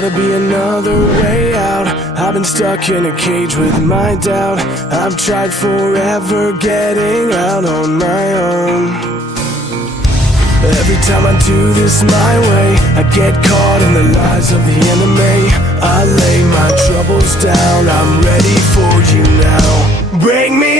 gotta be another way out. I've been stuck in a cage with my doubt. I've tried forever getting out on my own. Every time I do this my way, I get caught in the lies of the enemy. I lay my troubles down, I'm ready for you now. Bring me